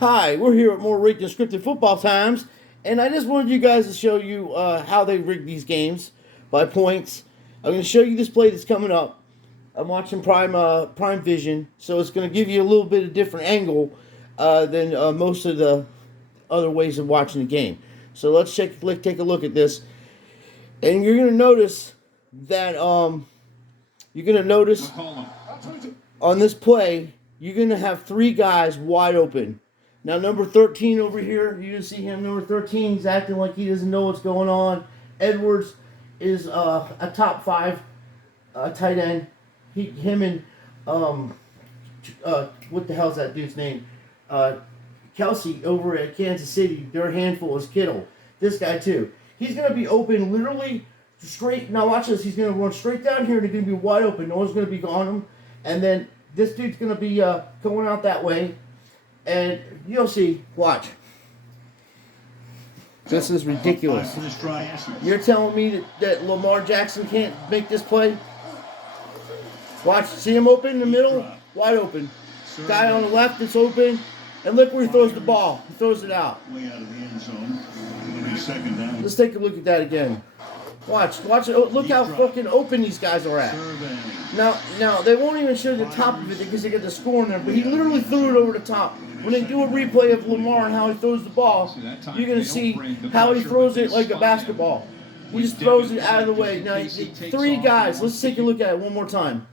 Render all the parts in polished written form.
Hi, we're here at more rigged and scripted football times, and I just wanted you guys to show you how they rig these games by points. I'm going to show you this play that's coming up. I'm watching Prime Vision, so it's going to give you a little bit of different angle than most of the other ways of watching the game. So let's take a look at this, and you're going to notice that on this play, you're going to have three guys wide open. Now, number 13 over here, you can see him, number 13, he's acting like he doesn't know what's going on. Edwards is a top 5 tight end. Him and, what the hell's that dude's name? Kelsey over at Kansas City, their handful is Kittle. This guy, too. He's going to be open literally straight. Now, watch this. He's going to run straight down here, and he's going to be wide open. No one's going to be on him. And then this dude's going to be going out that way. And you'll see, watch. This is ridiculous. You're telling me that Lamar Jackson can't make this play? Watch, see him open in the middle? Wide open. Guy on the left is open. And look where he throws the ball. He throws it out. Let's take a look at that again. Watch it. Look how fucking open these guys are at. Now they won't even show the top of it because they get the score in there, but he literally threw it over the top. When they do a replay of Lamar and how he throws the ball, you're going to see how he throws it like a basketball. He just throws it out of the way. Now, three guys. Let's take a look at it one more time.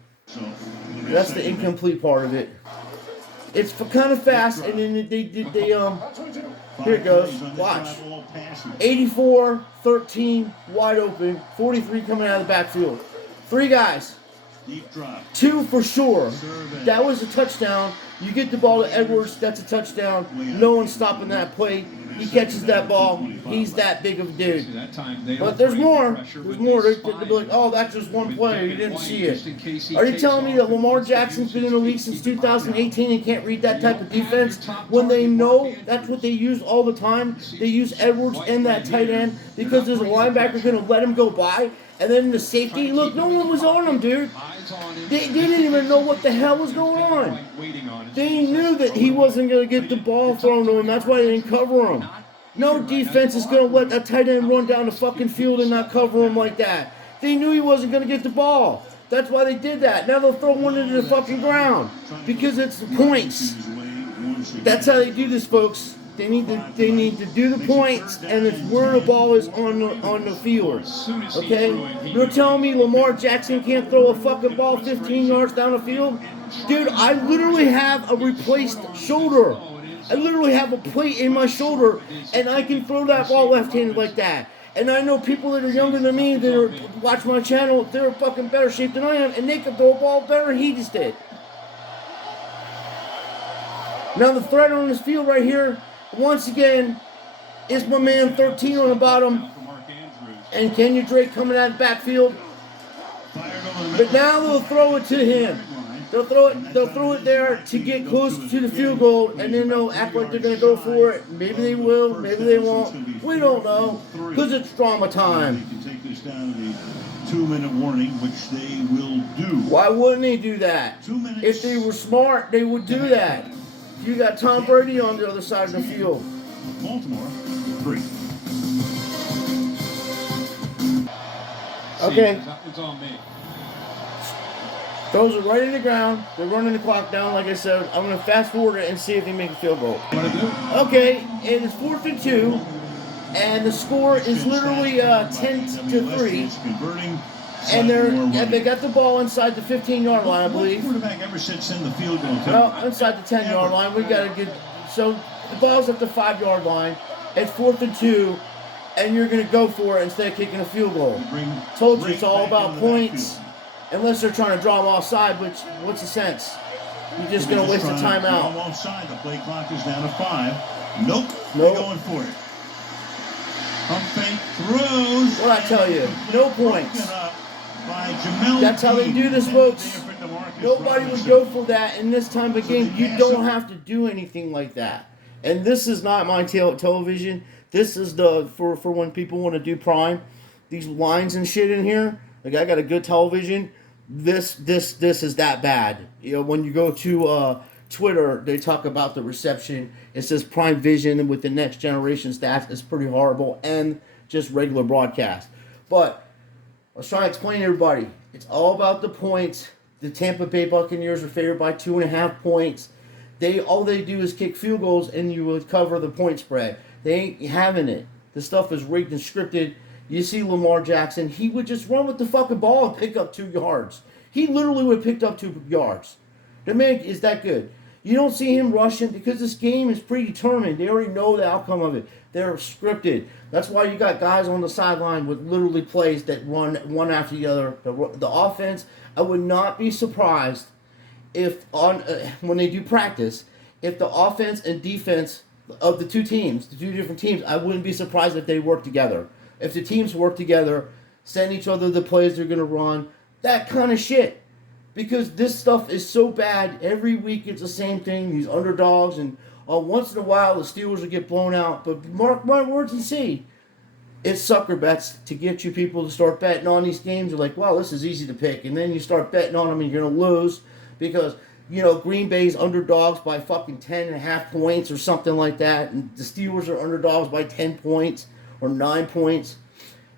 That's the incomplete part of it. It's kind of fast, and then they here it goes. Watch. 84, 13, wide open, 43 coming out of the backfield. Three guys. Two for sure. That was a touchdown. You get the ball to Edwards, that's a touchdown. No one's stopping that play. He catches that ball. He's that big of a dude. But there's more. There's more. They'll be like, oh, that's just one play. You didn't see it. Are you telling me that Lamar Jackson's been in the league since 2018 and can't read that type of defense when they know that's what they use all the time? They use Edwards and that tight end because there's a linebacker going to let him go by. And then the safety, look, no one was on him, dude. They didn't even know what the hell was going on. They knew that he wasn't going to get the ball thrown to him. That's why they didn't cover him. No defense is going to let a tight end run down the fucking field and not cover him like that. They knew he wasn't going to get the ball. That's why they did that. Now they'll throw one into the fucking ground because it's points. That's how they do this, folks. They need to do the points, and it's where the ball is on the field. Okay? You're telling me Lamar Jackson can't throw a fucking ball 15 yards down the field? Dude, I literally have a replaced shoulder. I literally have a plate in my shoulder, and I can throw that ball left-handed like that. And I know people that are younger than me that watch my channel, they're fucking better shape than I am, and they can throw a ball better than he just did. Now the threat on this field right here, once again, is my man 13 on the bottom, and Kenyon Drake coming out of the backfield. But now they'll throw it to him. They'll throw it there to get close to the field goal, and then they'll act like they're going to go for it. Maybe they will, maybe they won't. We don't know, because it's drama time. 2-minute warning, which they will do. Why wouldn't they do that? If they were smart, they would do that. You got Tom Brady on the other side of the field. Baltimore, 3. Okay. It's on me. Throws it right in the ground. They're running the clock down, like I said. I'm going to fast forward it and see if they make a field goal. Okay, and it's 4th and 2, and the score is literally 10-3. And they got the ball inside the 15-yard line, I believe. Quarterback ever send the field goal? No, inside the 10-yard line. We got to get so the ball's at the 5-yard line. It's 4th and 2, and you're going to go for it instead of kicking a field goal. Told you it's all about points, unless they're trying to draw them offside. Which what's the sense? You're just going to waste a timeout. Offside. The play clock is down to 5. Nope. They're going for it. Pump fake throws. What I tell you? No points. That's how they do this, folks. Nobody would go for that in this time of game. You don't have to do anything like that. And this is not my television. This is for when people want to do Prime. These lines and shit in here. Like, I got a good television. This is that bad. You know, when you go to Twitter, they talk about the reception. It says Prime Vision with the next generation stats is pretty horrible, and just regular broadcast. But I was trying to explain to everybody, it's all about the points. The Tampa Bay Buccaneers are favored by 2.5 points. All they do is kick field goals, and you will cover the point spread. They ain't having it. The stuff is rigged and scripted. You see Lamar Jackson, he would just run with the fucking ball and pick up 2 yards. He literally would have picked up 2 yards. The man is that good. You don't see him rushing because this game is predetermined. They already know the outcome of it. They're scripted. That's why you got guys on the sideline with literally plays that run one after the other. The offense, I would not be surprised if when they do practice, if the offense and defense of the two different teams, I wouldn't be surprised if they work together. If the teams work together, send each other the plays they're going to run, that kind of shit. Because this stuff is so bad. Every week it's the same thing. These underdogs, and once in a while the Steelers will get blown out. But mark my words and see, it's sucker bets to get you people to start betting on these games. You're like, well, this is easy to pick. And then you start betting on them and you're going to lose because, Green Bay's underdogs by fucking 10.5 points or something like that. And the Steelers are underdogs by 10 points or 9 points.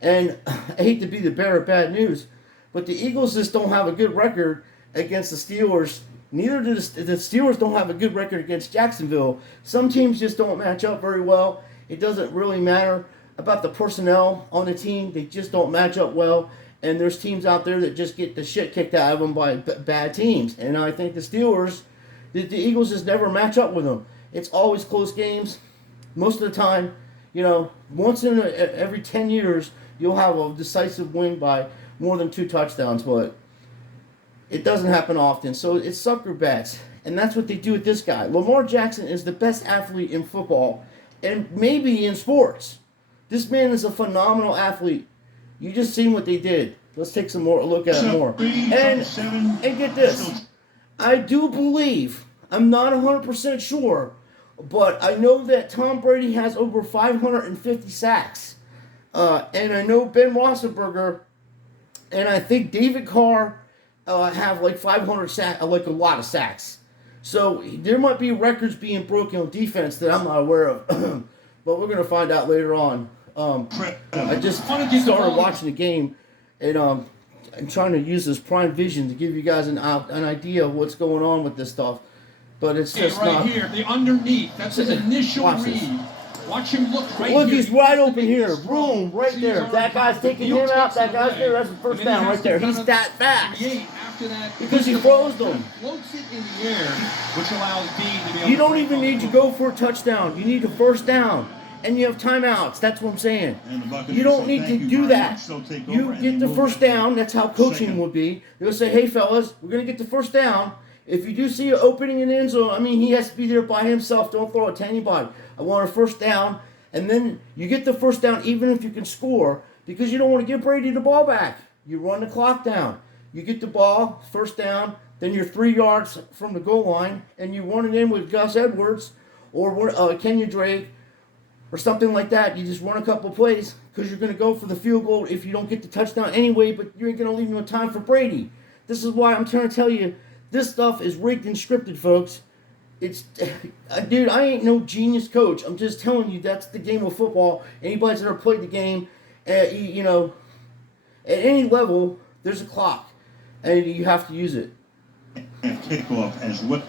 And I hate to be the bearer of bad news, but the Eagles just don't have a good record against the Steelers. Neither do the Steelers don't have a good record against Jacksonville. Some teams just don't match up very well. It doesn't really matter about the personnel on the team. They just don't match up well. And there's teams out there that just get the shit kicked out of them by bad teams. And I think the Steelers, the Eagles just never match up with them. It's always close games. Most of the time, once in every 10 years, you'll have a decisive win by more than 2 touchdowns. But it doesn't happen often. So it's sucker bets. And that's what they do with this guy. Lamar Jackson is the best athlete in football and maybe in sports. This man is a phenomenal athlete. You just seen what they did. Let's take a look at it more. And get this. I do believe, I'm not 100% sure, but I know that Tom Brady has over 550 sacks. And I know Ben Roethlisberger and I think David Carr have like 500 sacks, like a lot of sacks. So there might be records being broken on defense that I'm not aware of. But we're going to find out later on. I just started watching the game, and I'm trying to use this Prime Vision to give you guys an idea of what's going on with this stuff. But it's just right not. Here, the underneath. That's his initial read. Watch him look right here. Look, he's wide open here. Boom, right there. That guy's taking him out. That guy's there. That's the first down right there. He's that fast. Because he throws them. Floats it in the air, which allows Dean to be able You don't even need to go for a touchdown. You need a first down. And you have timeouts. That's what I'm saying. You don't need to do that. You get the first down. That's how coaching would be. They'll say, hey, fellas, we're going to get the first down. If you do see an opening in the end zone, he has to be there by himself. Don't throw it to anybody. I want a first down. And then you get the first down even if you can score because you don't want to give Brady the ball back. You run the clock down. You get the ball, first down, then you're 3 yards from the goal line, and you run it in with Gus Edwards or Kenya Drake or something like that. You just run a couple plays because you're going to go for the field goal if you don't get the touchdown anyway, but you ain't going to leave no time for Brady. This is why I'm trying to tell you, this stuff is rigged and scripted, folks. It's, dude, I ain't no genius coach. I'm just telling you that's the game of football. Anybody's ever played the game, at any level, there's a clock, and you have to use it. And kickoff as what?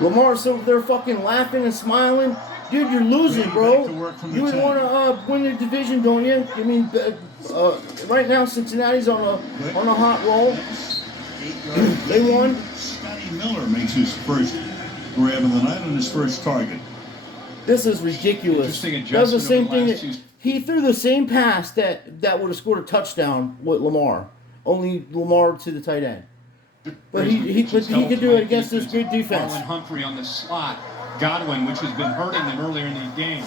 Lamar's over there fucking laughing and smiling. Dude, you're losing, bro. You would want to win the division, don't you? Right now Cincinnati's on a hot roll. They won. Scotty Miller makes his first grab of the night on his first target. This is ridiculous. Does the same thing. He threw the same pass that would have scored a touchdown with Lamar. Only Lamar to the tight end. But he could do it against this good defense. Marlon Humphrey on the slot. Godwin, which has been hurting them earlier in the game.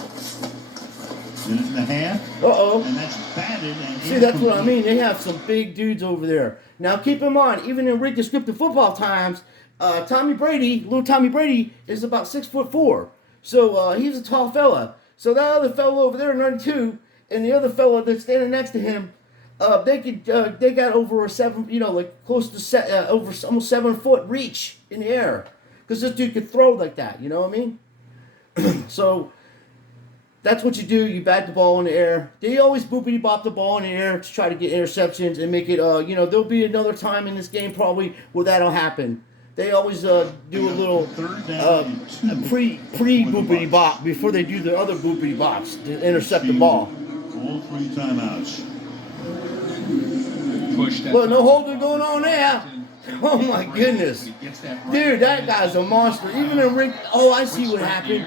Minute and a half. Uh-oh. And that's batted. And see, that's what I mean. They have some big dudes over there. Now, keep in mind, even in rigged scripted football times, little Tommy Brady, is about 6'4". So he's a tall fella. So that other fella over there, 92, and the other fella that's standing next to him, They got over a 7, like close to over almost 7 foot reach in the air, because this dude could throw like that. You know what I mean? So that's what you do. You bat the ball in the air. They always boopity bop the ball in the air to try to get interceptions and make it. There'll be another time in this game probably where that'll happen. They always do a little pre boopity bop before they do the other boopity bops to intercept the ball. All 3 timeouts. Well, no holding going on there. Oh my goodness, dude, that guy's a monster. Even in ring. Oh, I see what happened.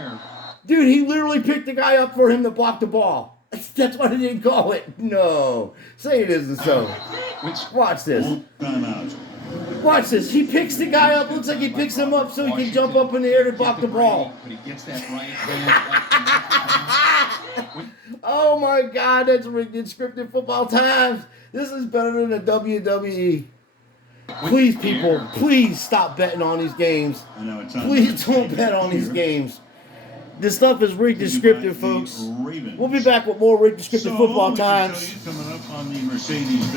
Dude, he literally picked the guy up for him to block the ball. That's why they didn't call it. No, say it isn't so. Watch this. Watch this. He picks the guy up. Looks like he picks him up so he can jump up in the air to block the ball. But he gets that right. Oh my God, that's rigged in scripted football times. This is better than the WWE. Please, people, please stop betting on these games. Please don't bet on these games. This stuff is rigged and scripted, folks. We'll be back with more rigged and scripted football times. Coming up on the Mercedes